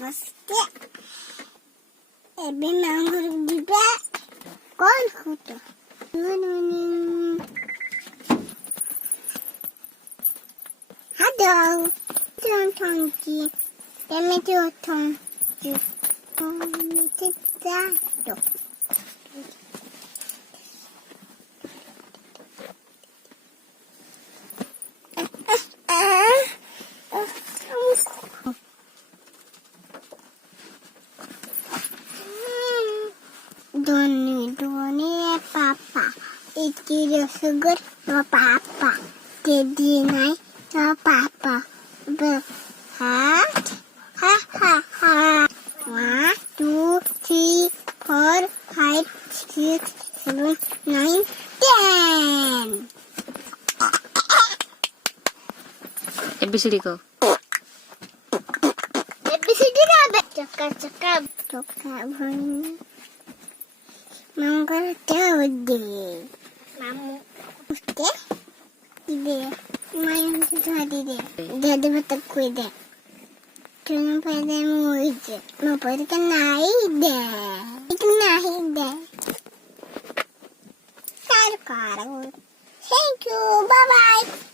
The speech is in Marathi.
बसते एबे नांगर बिबा कौन होता Hado, tontonki, demeti otonki, demeti dato. Doni, papa, itu sugar, no papa, jadi naik. No papa, but ha, ha, ha, ha. 1, 2, 3, 4, 5, 6, 7, 9, 10. ABCD को ABCD का चक्का भरना मंगल उदे मामू उठे इधे मायन से धरी दे दादी बतक कोई दे तुम पहले मुझे मैं पर का नहीं दे सरकार थैंक यू बाय बाय